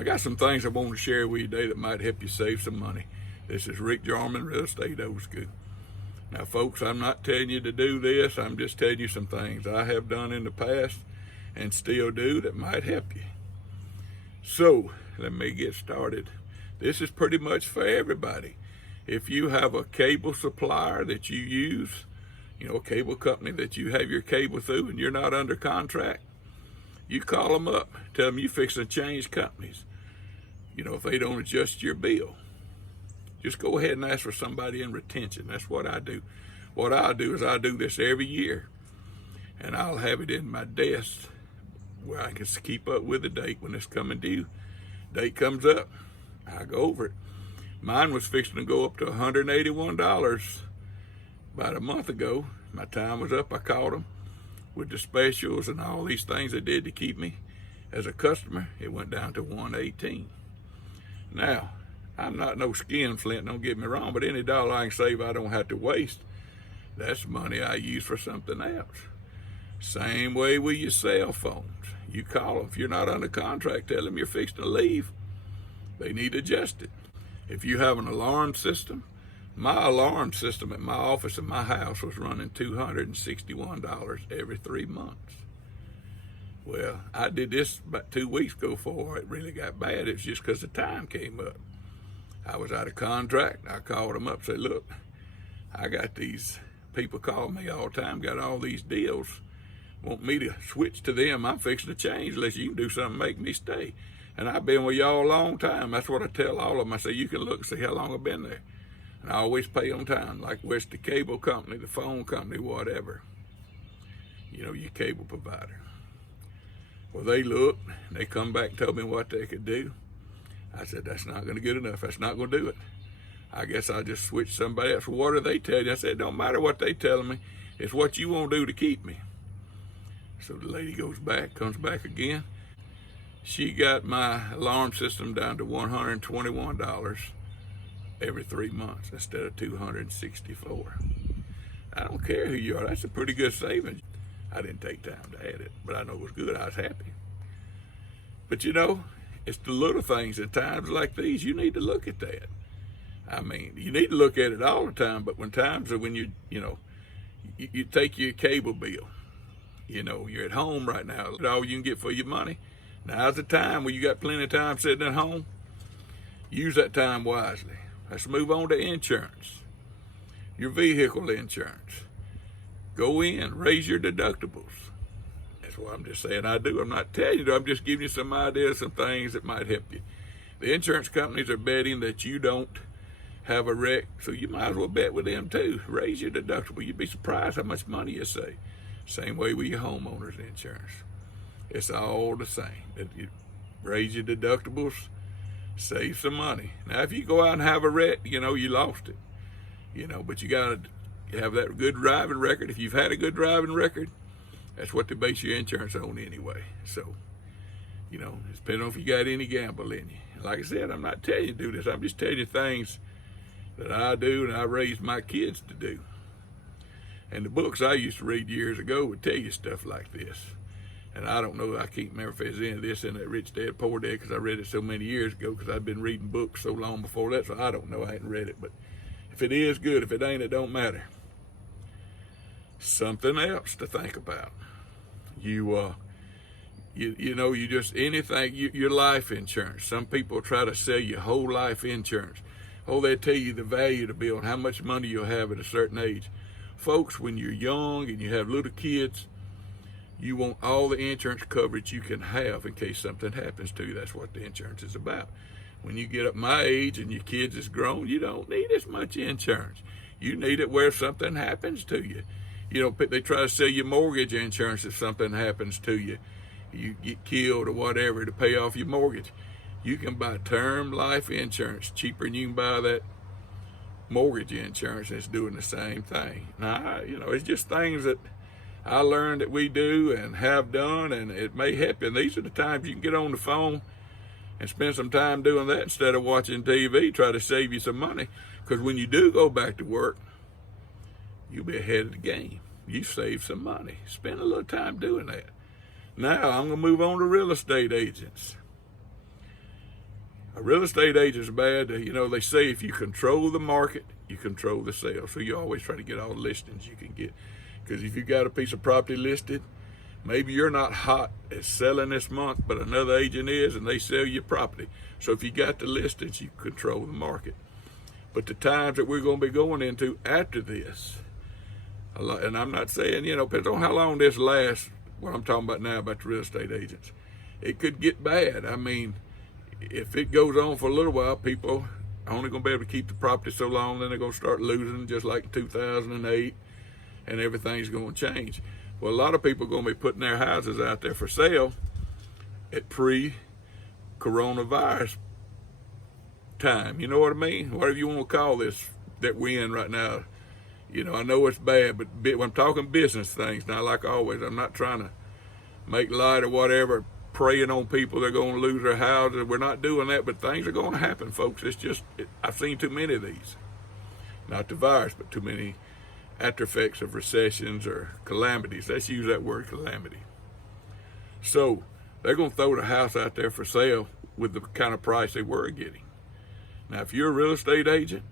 I got some things I want to share with you today that might help you save some money. This is Rick Jarman, Real Estate Old School. Now, folks, I'm not telling you to do this. I'm just telling you some things I have done in the past and still do that might help you. So, let me get started. This is pretty much for everybody. If you have a cable supplier that you use, a cable company that you have your cable through and you're not under contract, you call them up, tell them you're fixing to change companies. If they don't adjust your bill, just go ahead and ask for somebody in retention. That's what I do. What I do is I do this every year, and I'll have it in my desk where I can keep up with the date when it's coming due. Date comes up, I go over it. Mine was fixing to go up to $181 about a month ago. My time was up. I called them with the specials and all these things they did to keep me as a customer. It went down to $118. Now, I'm not no skinflint, don't get me wrong, but any dollar I can save I don't have to waste, that's money I use for something else. Same way with your cell phones. You call them. If you're not under contract, tell them you're fixing to leave. They need adjusted. If you have an alarm system, my alarm system at my office in my house was running $261 every 3 months. Well, I did this about 2 weeks ago before it really got bad. It's just because the time came up. I was out of contract. I called them up, said, look, I got these people calling me all the time, got all these deals, want me to switch to them. I'm fixing to change unless you can do something to make me stay. And I've been with y'all a long time. That's what I tell all of them. I say, you can look and see how long I've been there. And I always pay on time, like whether it's the cable company, the phone company, whatever. Your cable provider. Well, they looked, and they come back and told me what they could do. I said, that's not going to get enough. That's not going to do it. I guess I'll just switch somebody else. Well, what do they tell you? I said, it don't matter what they telling me. It's what you want to do to keep me. So the lady comes back again. She got my alarm system down to $121 every 3 months instead of $264. I don't care who you are. That's a pretty good savings. I didn't take time to add it, but I know it was good. I was happy. But it's the little things at times like these, you need to look at that. I mean, you need to look at it all the time, but when times are when you take your cable bill, you're at home right now, all you can get for your money. Now's the time when you got plenty of time sitting at home. Use that time wisely. Let's move on to insurance. Your vehicle insurance. Go in, raise your deductibles. That's what I'm just saying I do. I'm not telling you, I'm just giving you some ideas, some things that might help you. The insurance companies are betting that you don't have a wreck, so you might as well bet with them too. Raise your deductible. You'd be surprised how much money you save. Same way with your homeowner's insurance. It's all the same. You raise your deductibles, save some money. Now, if you go out and have a wreck, you lost it. But you got to have that good driving record. If you've had a good driving record, that's what they base your insurance on anyway. So, it's depending on if you got any gamble in you. Like I said, I'm not telling you to do this. I'm just telling you things that I do and I raised my kids to do. And the books I used to read years ago would tell you stuff like this. And I don't know, I can't remember if there's any of this in that Rich Dad, Poor Dad, because I read it so many years ago, because I've been reading books so long before that, so I don't know, I hadn't read it. But if it is good, if it ain't, it don't matter. Something else to think about. You just anything, your life insurance. Some people try to sell you whole life insurance. Oh, they tell you the value of the bill and how much money you'll have at a certain age. Folks, when you're young and you have little kids, you want all the insurance coverage you can have in case something happens to you. That's what the insurance is about. When you get up my age and your kids is grown, you don't need as much insurance. You need it where something happens to you. They try to sell you mortgage insurance if something happens to you. You get killed or whatever to pay off your mortgage. You can buy term life insurance cheaper than you can buy that mortgage insurance, and it's doing the same thing. Now, it's just things that I learned that we do and have done, and it may help you. And these are the times you can get on the phone and spend some time doing that instead of watching TV, try to save you some money. Because when you do go back to work, you'll be ahead of the game. You save some money. Spend a little time doing that. Now, I'm going to move on to real estate agents. A real estate agent's bad. You know, they say if you control the market, you control the sale. So you always try to get all the listings you can get. Because if you got a piece of property listed, maybe you're not hot at selling this month, but another agent is, and they sell your property. So if you got the listings, you control the market. But the times that we're going to be going into after this, and I'm not saying, you know, depends on how long this lasts, what I'm talking about now about the real estate agents. It could get bad. I mean, if it goes on for a little while, people are only going to be able to keep the property so long, then they're going to start losing, just like 2008, and everything's going to change. Well, a lot of people are going to be putting their houses out there for sale at pre-coronavirus time. You know what I mean? Whatever you want to call this that we're in right now. You know, I know it's bad, but when I'm talking business things, now like always, I'm not trying to make light or whatever, preying on people they're going to lose their houses. We're not doing that, but things are going to happen, folks. It's just, I've seen too many of these. Not the virus, but too many after effects of recessions or calamities. Let's use that word, calamity. So they're going to throw the house out there for sale with the kind of price they were getting. Now, if you're a real estate agent,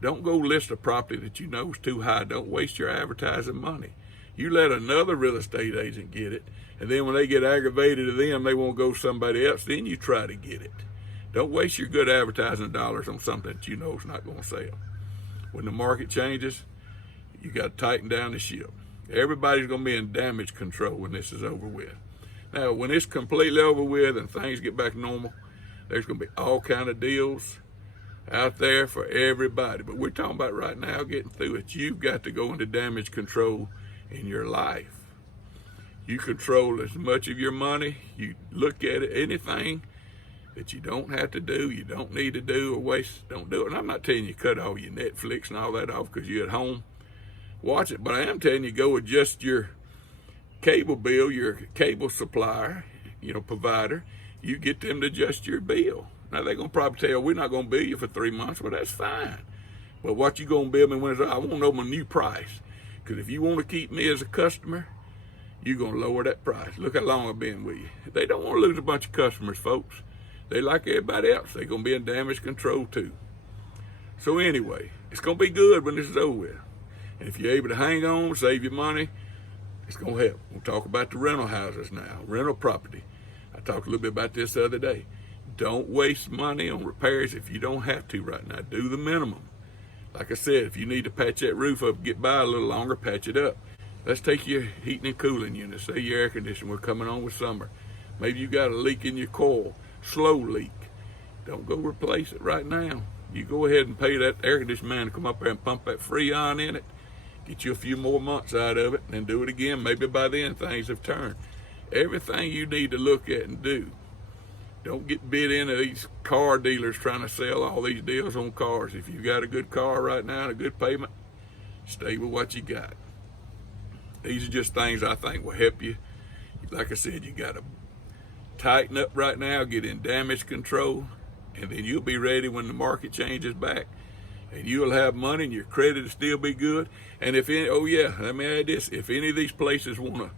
don't go list a property that you know is too high. Don't waste your advertising money. You let another real estate agent get it, and then when they get aggravated to them, they won't go somebody else. Then you try to get it. Don't waste your good advertising dollars on something that you know is not going to sell. When the market changes, you got to tighten down the ship. Everybody's going to be in damage control when this is over with. Now, when it's completely over with and things get back to normal, there's going to be all kind of deals out there for everybody. But we're talking about right now getting through it. You've got to go into damage control in your life. You control as much of your money. You look at it, anything that you don't have to do, you don't need to do or waste, don't do it. And I'm not telling you cut all your Netflix and all that off because you're at home. Watch it, but I am telling you go adjust your cable bill, your cable supplier, you know, provider. You get them to adjust your bill. Now they're gonna probably tell you we're not gonna bill you for 3 months, well that's fine. But what you gonna bill me when it's, I want to know my new price. Because if you want to keep me as a customer, you're gonna lower that price. Look how long I've been with you. They don't want to lose a bunch of customers, folks. They like everybody else. They're gonna be in damage control too. So anyway, it's gonna be good when this is over with. And if you're able to hang on, save your money, it's going to help. We'll talk about the rental houses now, rental property. I talked a little bit about this the other day. Don't waste money on repairs if you don't have to right now. Do the minimum. Like I said, if you need to patch that roof up, get by a little longer, patch it up. Let's take your heating and cooling unit, say your air conditioner, we're coming on with summer. Maybe you got a leak in your coil, slow leak. Don't go replace it right now. You go ahead and pay that air conditioner man to come up there and pump that Freon in it. Get you a few more months out of it, and then do it again. Maybe by then things have turned. Everything you need to look at and do. Don't get bid into these car dealers trying to sell all these deals on cars. If you got a good car right now and a good payment, stay with what you got. These are just things I think will help you. Like I said, you got to tighten up right now, get in damage control, and then you'll be ready when the market changes back. And you'll have money and your credit will still be good. And if any, oh yeah, let me add this, if any of these places want to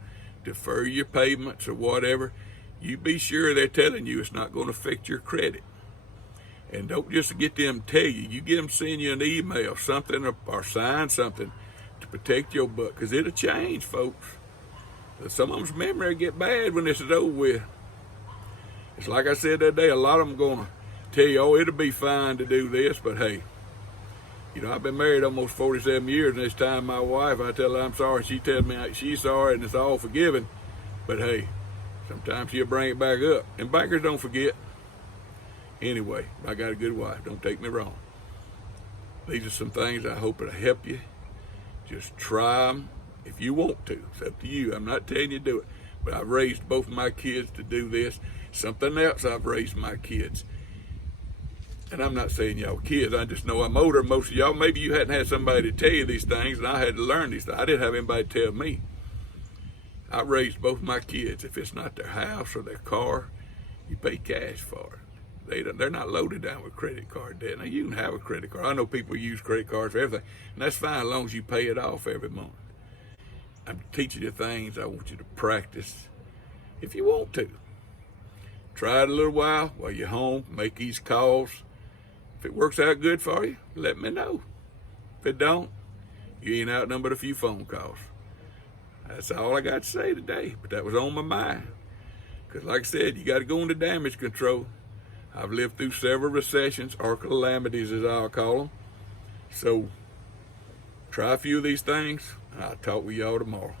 defer your payments or whatever, you be sure they're telling you it's not going to affect your credit. And don't just get them to tell you. You get them to send you an email, something, or sign something to protect your butt, because it'll change, folks. Some of them's memory will get bad when this is over with. It's like I said that day, a lot of them going to tell you, oh, it'll be fine to do this, but hey, you know, I've been married almost 47 years, and this time my wife, I tell her I'm sorry, she tells me she's sorry, and it's all forgiven. But hey, sometimes she'll bring it back up. And bankers don't forget. Anyway, I got a good wife, don't take me wrong. These are some things I hope it'll help you. Just try them if you want to. It's up to you. I'm not telling you to do it. But I've raised both of my kids to do this. Something else I've raised my kids. And I'm not saying y'all kids, I just know I'm older than most of y'all. Maybe you hadn't had somebody to tell you these things, and I had to learn these things. I didn't have anybody to tell me. I raised both my kids. If it's not their house or their car, you pay cash for it. They're not loaded down with credit card debt. Now, you can have a credit card. I know people use credit cards for everything, and that's fine as long as you pay it off every month. I'm teaching you things I want you to practice if you want to. Try it a little while you're home, make these calls. If it works out good for you, let me know. If it don't, you ain't outnumbered a few phone calls. That's all I got to say today, but that was on my mind. Because like I said, you got to go into damage control. I've lived through several recessions, or calamities as I'll call them. So try a few of these things, and I'll talk with y'all tomorrow.